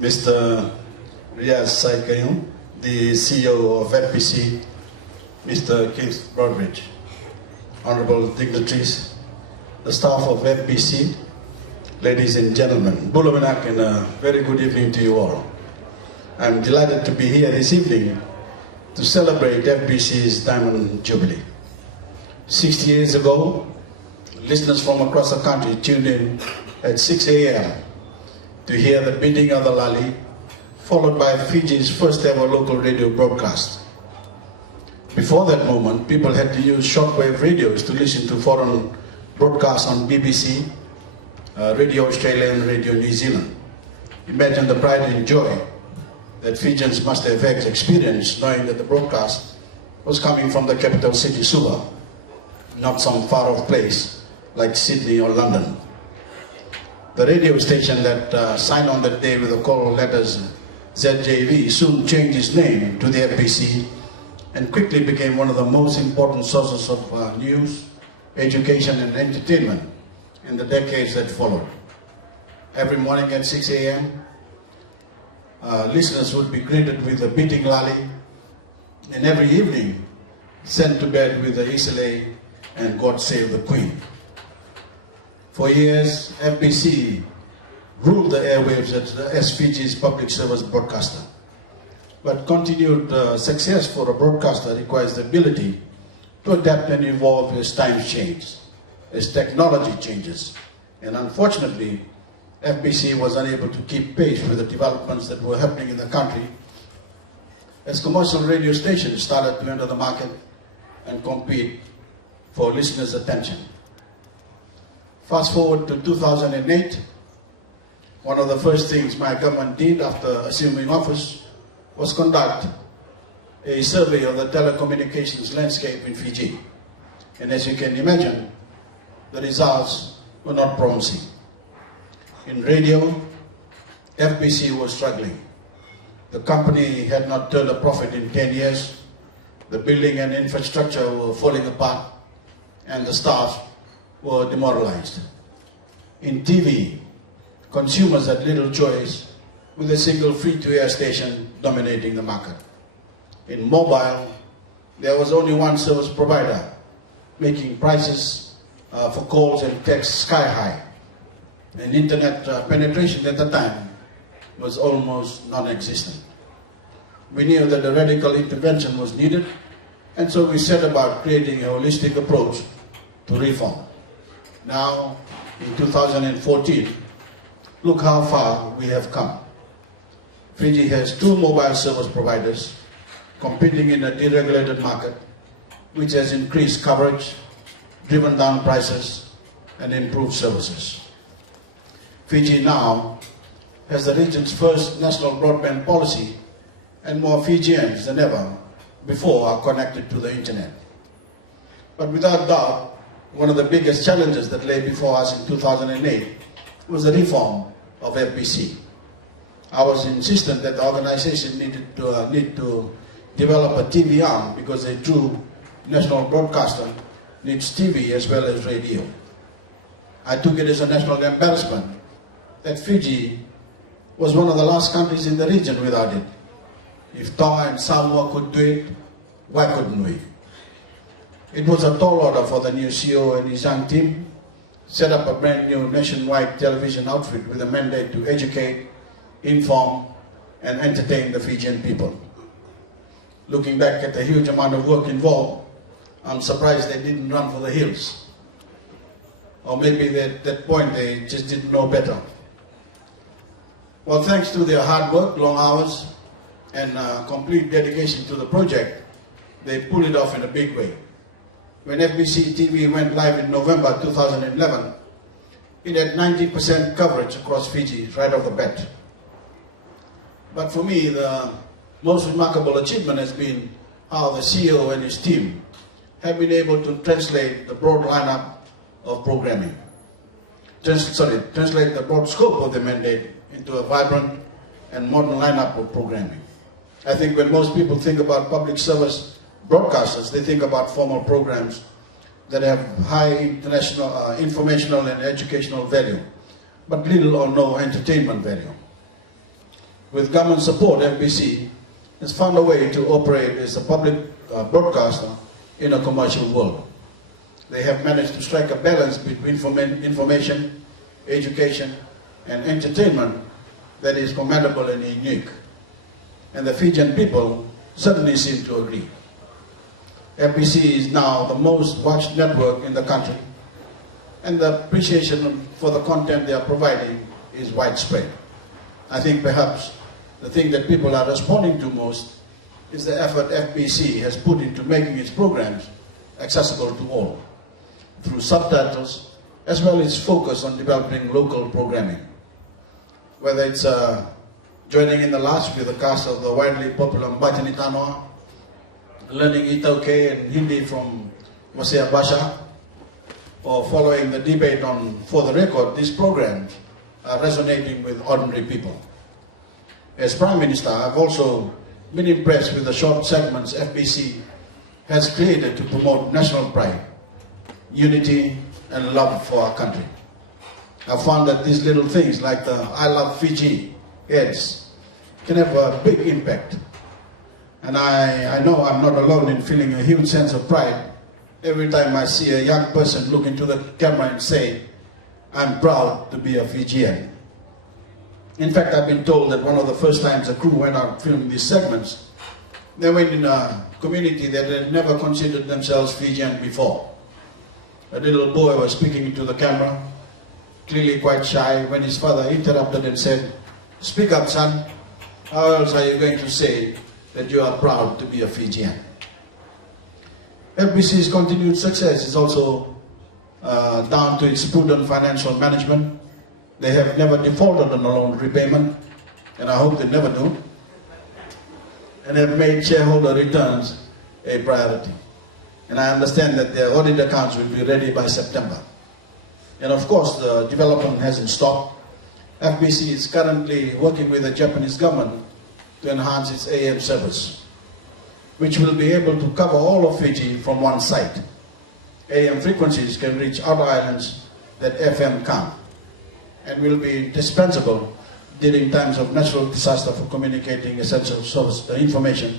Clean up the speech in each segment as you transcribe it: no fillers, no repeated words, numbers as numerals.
Mr. Riaz Saikayum, the CEO of FPC, Mr. Keith Broadridge, honorable dignitaries, the staff of FPC, ladies and gentlemen, Bulumanak, and a very good evening to you all. I'm delighted to be here this evening to celebrate FPC's Diamond Jubilee. 60 years ago, listeners from across the country tuned in at 6 a.m. to hear the beating of the lali, followed by Fiji's first ever local radio broadcast. Before that moment, people had to use shortwave radios to listen to foreign broadcasts on BBC, Radio Australia and Radio New Zealand. Imagine the pride and joy that Fijians must have experienced knowing that the broadcast was coming from the capital city, Suva, not some far-off place like Sydney or London. The radio station that signed on that day with the call letters ZJV soon changed its name to the FPC and quickly became one of the most important sources of news, education and entertainment in the decades that followed. Every morning at 6 a.m., listeners would be greeted with a beating lali, and every evening sent to bed with the Isale and God Save the Queen. For years, FPC ruled the airwaves as Fiji's public service broadcaster. But continued success for a broadcaster requires the ability to adapt and evolve as times change, as technology changes. And unfortunately, FPC was unable to keep pace with the developments that were happening in the country as commercial radio stations started to enter the market and compete for listeners' attention. Fast forward to 2008, one of the first things my government did after assuming office was conduct a survey of the telecommunications landscape in Fiji. And as you can imagine, the results were not promising. In radio, FPC was struggling. The company had not turned a profit in 10 years. The building and infrastructure were falling apart, and the staff were demoralized. In TV, consumers had little choice, with a single free-to-air station dominating the market. In mobile, there was only one service provider, making prices for calls and texts sky high. And internet penetration at the time was almost non-existent. We knew that a radical intervention was needed, and so we set about creating a holistic approach to reform. Now, in 2014, look how far we have come. Fiji has 2 mobile service providers competing in a deregulated market, which has increased coverage, driven down prices, and improved services. Fiji now has the region's first national broadband policy, and more Fijians than ever before are connected to the internet. But without doubt, one of the biggest challenges that lay before us in 2008 was the reform of FPC. I was insistent that the organization needed to develop a TV arm because a true national broadcaster needs TV as well as radio. I took it as a national embarrassment that Fiji was one of the last countries in the region without it. If Tonga and Samoa could do it, why couldn't we? It was a tall order for the new CEO and his young team, set up a brand new nationwide television outfit with a mandate to educate, inform, and entertain the Fijian people. Looking back at the huge amount of work involved, I'm surprised they didn't run for the hills. Or maybe at that point they just didn't know better. Well, thanks to their hard work, long hours, and complete dedication to the project, they pulled it off in a big way. When FPC TV went live in November 2011, it had 90% coverage across Fiji right off the bat. But for me, the most remarkable achievement has been how the CEO and his team have been able to translate the broad lineup of programming. Translate the broad scope of the mandate into a vibrant and modern lineup of programming. I think when most people think about public service broadcasters, they think about formal programs that have high international, informational and educational value, but little or no entertainment value. With government support, FBC has found a way to operate as a public broadcaster in a commercial world. They have managed to strike a balance between information, education, and entertainment that is commendable and unique. And the Fijian people certainly seem to agree. FBC is now the most watched network in the country, and the appreciation for the content they are providing is widespread. I think perhaps the thing that people are responding to most is the effort FBC has put into making its programs accessible to all, through subtitles, as well as focus on developing local programming. Whether it's joining in the last with the cast of the widely popular Mbajini Tanoa, learning Itauke and Hindi from Masaya Basha, or following the debate on For the Record, these programs are resonating with ordinary people. As Prime Minister, I've also been impressed with the short segments FBC has created to promote national pride, unity, and love for our country. I found that these little things like the I Love Fiji ads can have a big impact. And I know I'm not alone in feeling a huge sense of pride every time I see a young person look into the camera and say, I'm proud to be a Fijian. In fact, I've been told that one of the first times the crew went out filming these segments, they went in a community that had never considered themselves Fijian before. A little boy was speaking into the camera, clearly quite shy, when his father interrupted and said, "Speak up, son. How else are you going to say that you are proud to be a Fijian?" FBC's continued success is also down to its prudent financial management. They have never defaulted on a loan repayment, and I hope they never do, and have made shareholder returns a priority. And I understand that their audit accounts will be ready by September. And of course, the development hasn't stopped. FBC is currently working with the Japanese government to enhance its AM service, which will be able to cover all of Fiji from one site. AM frequencies can reach outer islands that FM can't, and will be indispensable during times of natural disaster for communicating essential source information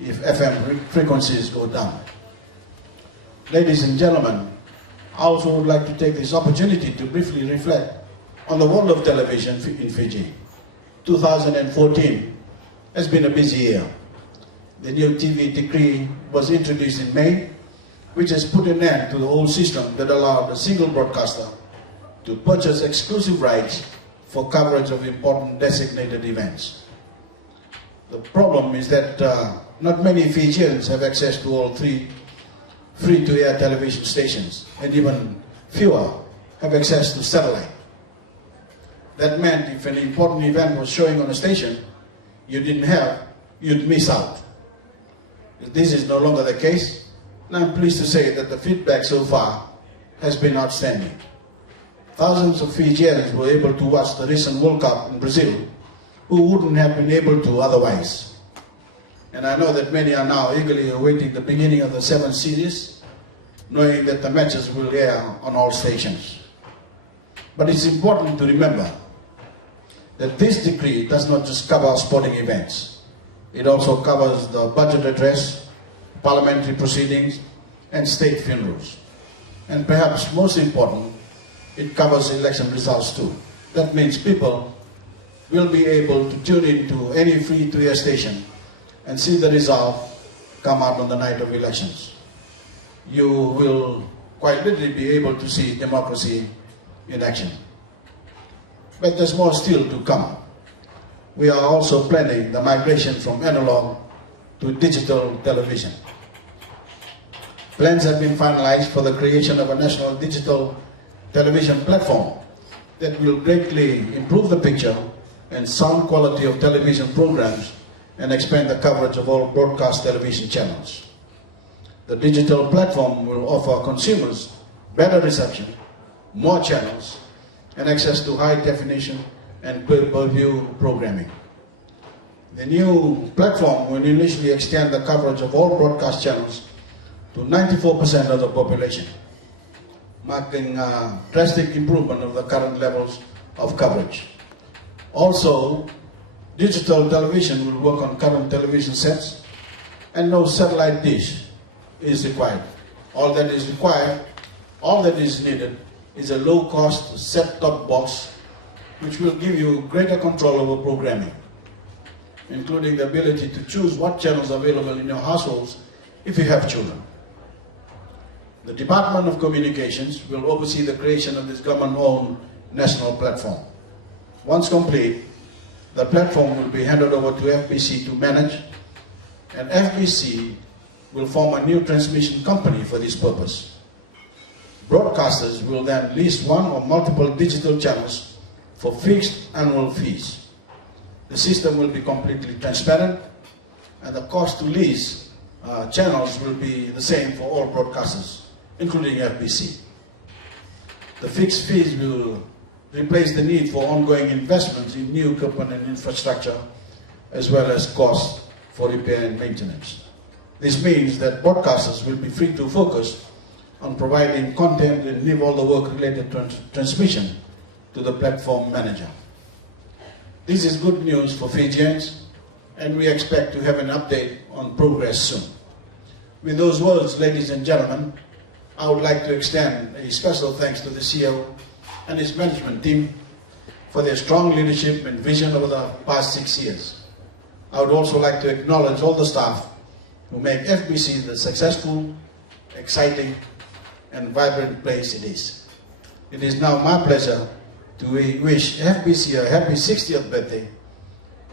if FM frequencies go down. Ladies and gentlemen, I also would like to take this opportunity to briefly reflect on the world of television in Fiji. 2014 has been a busy year. The new TV decree was introduced in May, which has put an end to the old system that allowed a single broadcaster to purchase exclusive rights for coverage of important designated events. The problem is that not many Fijians have access to all three free-to-air television stations, and even fewer have access to satellite. That meant if an important event was showing on a station you didn't have, you'd miss out. This is no longer the case, and I'm pleased to say that the feedback so far has been outstanding. Thousands of Fijians were able to watch the recent World Cup in Brazil who wouldn't have been able to otherwise. And I know that many are now eagerly awaiting the beginning of the 7th series, knowing that the matches will air on all stations. But it's important to remember that this decree does not just cover sporting events. It also covers the budget address, parliamentary proceedings, and state funerals. And perhaps most important, it covers election results too. That means people will be able to tune into any free-to-air station and see the result come out on the night of elections. You will quite literally be able to see democracy in action. But there's more still to come. We are also planning the migration from analog to digital television. Plans have been finalized for the creation of a national digital television platform that will greatly improve the picture and sound quality of television programs and expand the coverage of all broadcast television channels. The digital platform will offer consumers better reception, more channels, and access to high definition and pay-per-view programming. The new platform will initially extend the coverage of all broadcast channels to 94% of the population, marking a drastic improvement of the current levels of coverage. Also, Digital television will work on current television sets, and no satellite dish is required. All that is needed is a low-cost set-top box which will give you greater control over programming, including the ability to choose what channels are available in your households if you have children. The Department of Communications will oversee the creation of this government-owned national platform. Once complete, the platform will be handed over to FBC to manage, and FBC will form a new transmission company for this purpose. Broadcasters will then lease one or multiple digital channels for fixed annual fees. The system will be completely transparent, and the cost to lease channels will be the same for all broadcasters, including FBC. The fixed fees will replace the need for ongoing investments in new equipment and infrastructure, as well as costs for repair and maintenance. This means that broadcasters will be free to focus on providing content and leave all the work related to transmission to the platform manager. This is good news for Fijians, and we expect to have an update on progress soon. With those words, ladies and gentlemen, I would like to extend a special thanks to the CEO and his management team for their strong leadership and vision over the past 6 years. I would also like to acknowledge all the staff who make FBC the successful, exciting, and vibrant place it is. It is now my pleasure to wish FBC a happy 60th birthday,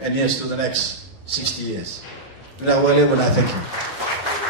and here's to the next 60 years. Thank you.